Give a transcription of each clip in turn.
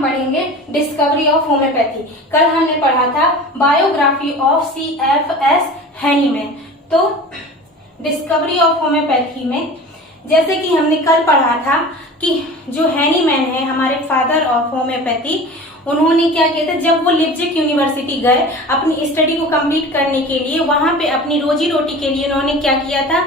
हम पढ़ेंगे discovery of homeopathy. कल हमने पढ़ा था बायोग्राफी ऑफ CFS हैनीमैन। तो डिस्कवरी ऑफ होम्योपैथी में जैसे कि हमने कल पढ़ा था कि जो हैनीमैन है हमारे फादर ऑफ होम्योपैथी, उन्होंने क्या किया था, जब वो लिप्जिग यूनिवर्सिटी गए अपनी स्टडी को कंप्लीट करने के लिए, वहां पे अपनी रोजी रोटी के लिए उन्होंने क्या किया था,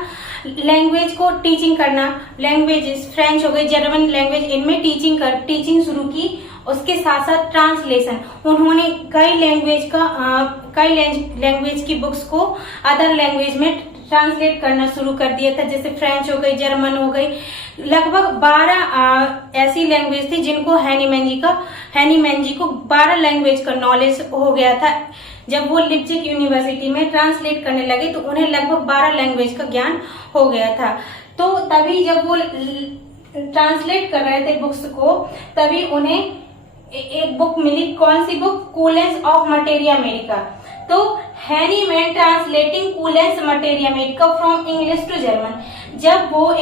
लैंग्वेज को टीचिंग करना, लैंग्वेजेस फ्रेंच हो गई, जर्मन लैंग्वेज, इनमें टीचिंग शुरू की। उसके साथ साथ ट्रांसलेशन, उन्होंने कई लैंग्वेज की बुक्स को अदर लैंग्वेज में ट्रांसलेट करना शुरू कर दिया था, जैसे फ्रेंच हो गई, जर्मन हो गई। लगभग 12 ऐसी लैंग्वेज थी जिनको हैनीमैन जी को 12 लैंग्वेज का नॉलेज हो गया था। जब वो लिप्जिग यूनिवर्सिटी में ट्रांसलेट करने लगे तो उन्हें लगभग 12 लैंग्वेज का ज्ञान हो गया था। तो तभी जब वो ट्रांसलेट कर रहे थे बुक्स को, तभी उन्हें एक बुक मिली। कौन सी book? Cullen's of materia medica. तो Hahnemann translating Cullen's materia medica from English to German. जब वो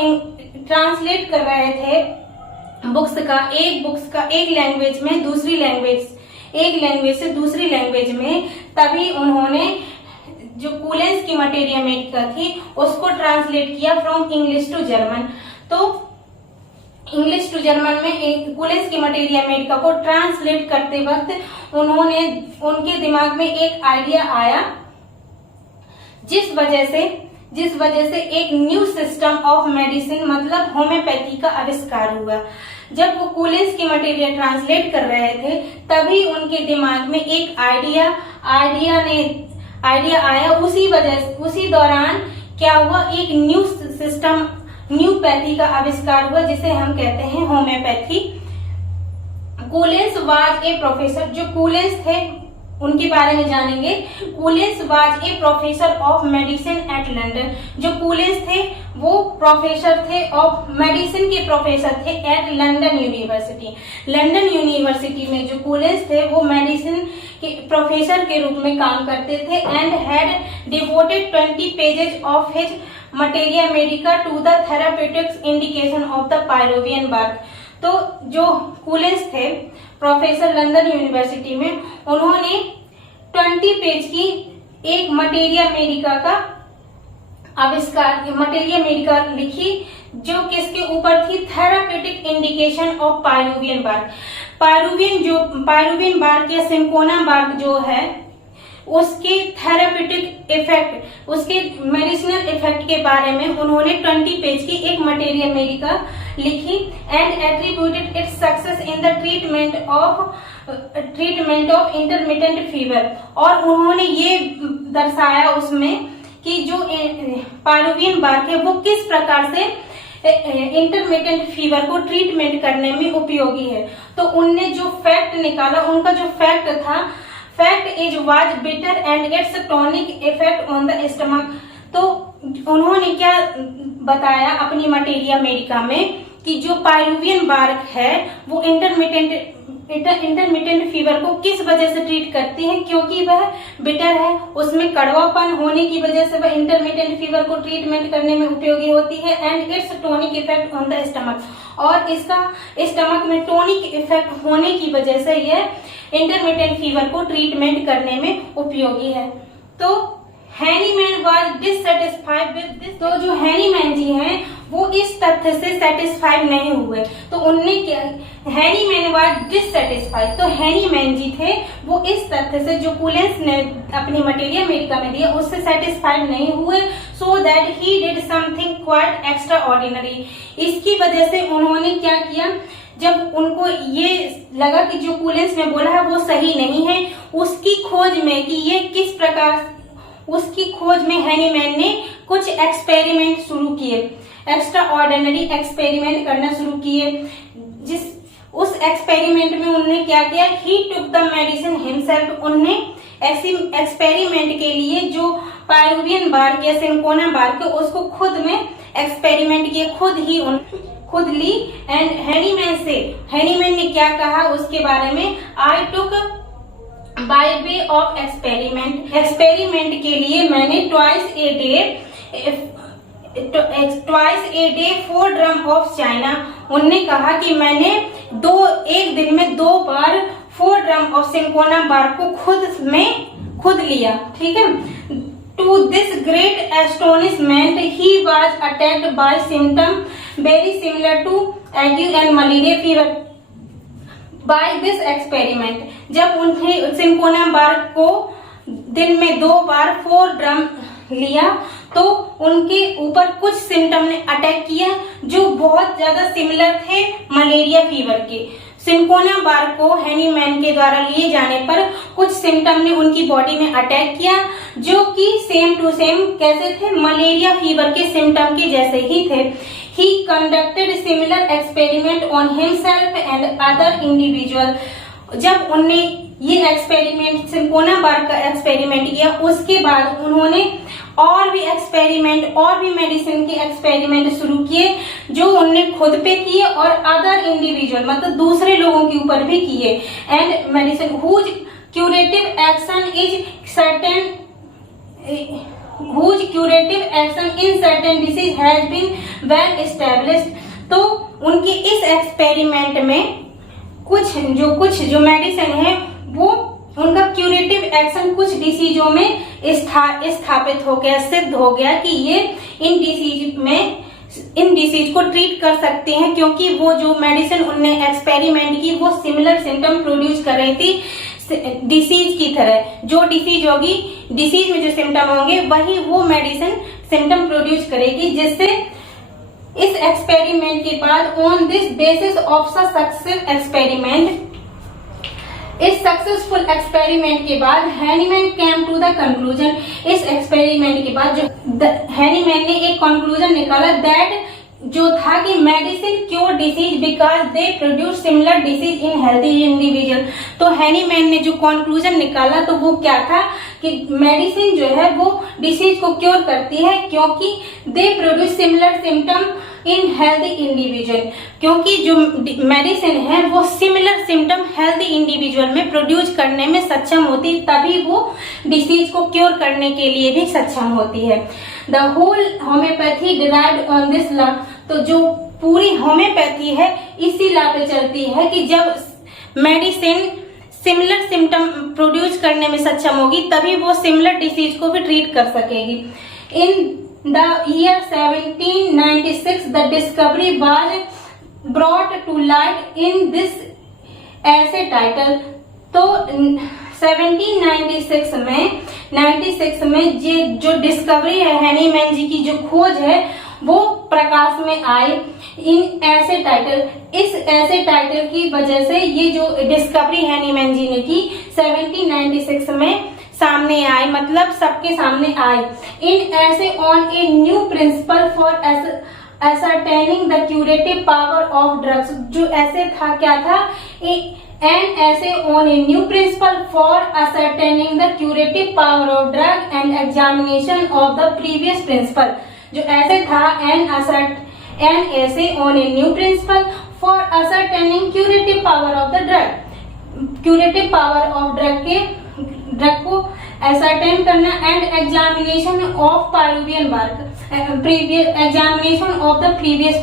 ट्रांसलेट कर रहे थे बुक्स का एक लैंग्वेज में दूसरी लैंग्वेज, एक लैंग्वेज से दूसरी लैंग्वेज में, तभी उन्होंने जो कूलेंस की मटेरिया मेडिका थी उसको ट्रांसलेट किया फ्रॉम इंग्लिश टू जर्मन। तो इंग्लिश टू जर्मन में कूलेंस की मटेरिया मेडिका को ट्रांसलेट करते वक्त उनके दिमाग में एक आइडिया आया, जिस वजह से एक न्यू सिस्टम ऑफ मेडिसिन मतलब होम्योपैथी का आविष्कार हुआ। जब वो कूलेंस की मटेरिया ट्रांसलेट कर रहे थे तभी उनके दिमाग में एक आइडिया आया। उसी दौरान क्या हुआ, एक न्यू सिस्टम, न्यूपैथी का आविष्कार हुआ, जिसे हम कहते हैं homeopathy. Cullens was a professor, जो कूलेंस थे उनके बारे में जानेंगे। Cullens was a professor of medicine at London. जो कूलेंस थे वो प्रोफेसर थे, ऑफ मेडिसिन के प्रोफेसर थे at London university. London university में जो कूलेंस थे वो मेडिसिन के प्रोफेसर के रूप में काम करते थे and had devoted 20 pages of his materia medica to the therapeutics indication of the Peruvian bark. तो जो कूलेंस थे प्रोफेसर लंदन यूनिवर्सिटी में, उन्होंने 20 पेज की एक मटेरिया मेडिका का आविष्कार, मटेरिया मेडिका लिखी, जो किसके ऊपर थी, therapeutic indication of Peruvian bark. Peruvian bark या सिंकोना बार्क जो है उसके थेराप्यूटिक इफेक्ट, उसके मेडिसिनल इफेक्ट के बारे में उन्होंने 20 पेज की एक मटेरिया मेडिका लिखी and attributed its success in the treatment of intermittent fever. और उन्होंने ये दर्शाया उसमें कि जो पायरोवियन बार्क है वो किस प्रकार से इंटरमिटेंट फीवर को ट्रीटमेंट करने में उपयोगी है। तो उनने जो फैक्ट निकाला, उनका जो फैक्ट था, fact is was bitter and it's tonic effect on the stomach. तो उन्होंने क्या बताया अपनी मटेरिया मेडिका में कि जो पायरोवियन बार्क है वो इंटरमिटेंट फीवर को किस वजह से ट्रीट करती है, क्योंकि वह बिटर है, उसमें कड़वापन होने की वजह से वह इंटरमिटेंट फीवर को ट्रीटमेंट करने में उपयोगी होती है and it's tonic effect on the stomach, और इसका स्टमक में टॉनिक इफेक्ट होने की वजह से यह इंटरमिटेंट फीवर को ट्रीटमेंट करने में उपयोगी है। तो Hahnemann was dissatisfied with this. तो जो हैनीमैन जी हैं वो इस तथ्य से सेटिस्फाइड नहीं हुए, तो उनने क्या, हैनीमैन वाज डिससैटिस्फाइड। तो हैनीमैन जी थे वो इस तथ्य से जो कूलेंस ने अपनी मटेरिया मेडिका में दिया उससे सेटिस्फाइड नहीं हुए, so that he did something quite extra ordinary. इसकी वजह से उन्होंने क्या किया, जब उनको ये लगा कि जो कूलेंस ने बोला है वो सही नहीं है, उसकी खोज में कि ये किस प्रकार, उसकी खोज में हैनीमैन ने कुछ एक्सपेरिमेंट शुरू किए, एक्स्ट्रा ऑर्डिनरी एक्सपेरिमेंट करना शुरू किए। उस एक्सपेरिमेंट में उन्होंने क्या किया, ही टुक द मेडिसिन हिमसेल्फ। उन्होंने ऐसी एक्सपेरिमेंट के लिए जो पायरोवियन बार्क या सिंकोना बार्क उसको खुद में एक्सपेरिमेंट किए, खुद ली। एंड हैनीमैन ने क्या कहा उसके बारे में, I took by way of experiment के लिए मैंने twice a day twice a day 4 dram of China. उनने कहा कि मैंने एक दिन में 2 बार 4 ड्रम ऑफ सिंकोना बार को खुद लिया। ठीक है। To this great astonishment he was attacked by symptom very similar to ague and malaria fever by this experiment. जब उन्हें सिंकोना बार को दिन में 2 बार 4 ड्रम लिया तो उनके ऊपर कुछ सिम्टम ने अटैक किया जो बहुत ज्यादा सिमिलर थे मलेरिया फीवर के। सिंकोना बार को हैनीमैन के द्वारा लिए जाने पर कुछ सिम्टम ने उनकी बॉडी में अटैक किया जो कि सेम टू सेम कैसे थे, मलेरिया फीवर के सिम्टम के जैसे ही थे। He conducted similar experiment on himself and other individual। जब उनने ये एक्सपेरिमेंट सिंकोना बार का एक्सपेरिमेंट किया उसके बाद उन्होंने और भी मेडिसिन के एक्सपेरिमेंट शुरू किए जो उनने खुद पे किए और अदर इंडिविजुअल मतलब दूसरे लोगों के ऊपर भी किए। And medicine whose curative action in certain disease has been well established. तो उनके इस एक्सपेरिमेंट में कुछ जो मेडिसिन है वो उनका क्यूरेटिव एक्शन कुछ डिसीजों में स्थापित हो गया, सिद्ध हो गया कि ये इन डिसीज को ट्रीट कर सकते हैं क्योंकि वो जो मेडिसिन उनने एक्सपेरिमेंट की वो सिमिलर सिम्टम प्रोड्यूस कर रही थी डिसीज की तरह। जो डिसीज होगी, डिसीज में जो सिम्टम होंगे वही वो मेडिसिन सिम्टम प्रोड्यूस करेगी, जिससे इस एक्सपेरिमेंट के बाद ऑन दिस बेसिस ऑफ इस सक्सेसफुल एक्सपेरिमेंट के बाद Hahnemann came to the conclusion. इस एक्सपेरिमेंट के बाद जो हैनीमैन ने एक कंक्लूजन निकाला दैट जो था कि medicine cure disease because they produce similar disease in healthy individual. तो हैनीमैन ने जो कंक्लूजन निकाला तो वो क्या था कि मेडिसिन जो है वो डिसीज को क्योर करती है क्योंकि they produce similar symptom in healthy individual. क्योंकि जो मेडिसिन है वो सिमिलर सिम्टम हेल्दी इंडिविजुअल में प्रोड्यूस करने में सक्षम होती, तभी वो डिसीज को क्योर करने के लिए भी सक्षम होती है। The whole homeopathy derived on this law. तो जो पूरी होम्योपैथी है इसी लॉ पे चलती है कि जब मेडिसिन सिमिलर सिम्टम प्रोड्यूस करने में सक्षम होगी तभी वो सिमिलर डिसीज को भी ट्रीट कर सकेगी। In the year 1796 the discovery was brought to light in this essay title. तो 1796 में जो डिस्कवरी है हैनीमैन जी की जो खोज है वो प्रकाश में आई इन ऐसे टाइटल। इस ऐसे टाइटल की वजह से ये जो डिस्कवरी हैनीमैन जी ने की 1796 में सामने आए, मतलब सबके सामने आए। In essay on a new principle for ascertaining the curative power of drugs। जो ऐसे था क्या था, an essay on a new principle for ascertaining the curative power of drug and examination of the previous principle। जो ऐसे था an essay on a new principle for ascertaining curative power of the drug। curative power of drug को ascertain करना and examination of Peruvian work, examination of the previous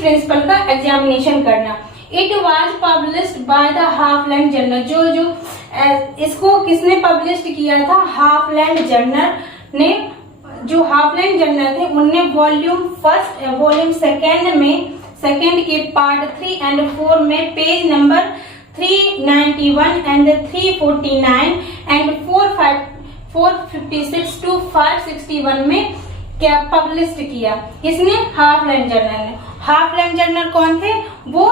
principle का examination करना। It was published by the Hufeland journal. जो इसको किसने publish किया था, हाफलैंड journal ने। जो हाफलैंड जर्नल थे उनने वॉल्यूम सेकेंड के पार्ट 3 एंड 4 में page number 391 and 349 and 456 to 561 में क्या पब्लिश किया, इसने हाफलैंड जर्नल ने। हाफलैंड जर्नल कौन थे, वो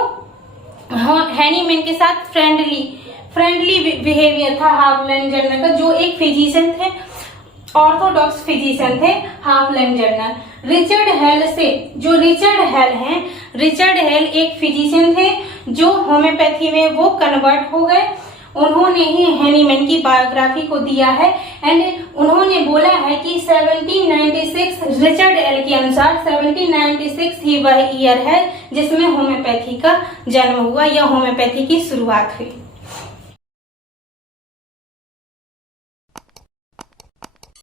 हैनीमैन के साथ फ्रेंडली बिहेवियर था हाफलैंड जर्नल का। जो एक फिजिशियन थे, ऑर्थोडॉक्स फिजिशियन थे हाफलैंड जर्नल। रिचर्ड हेल एक फिजिशियन थे जो होम्योपैथी में वो कन्वर्ट हो गए। उन्होंने ही हैनीमैन की बायोग्राफी को दिया है एंड उन्होंने बोला है कि 1796 रिचर्ड हेल के अनुसार 1796 ही वह ईयर है जिसमें होम्योपैथी का जन्म हुआ या होम्योपैथी की शुरुआत हुई।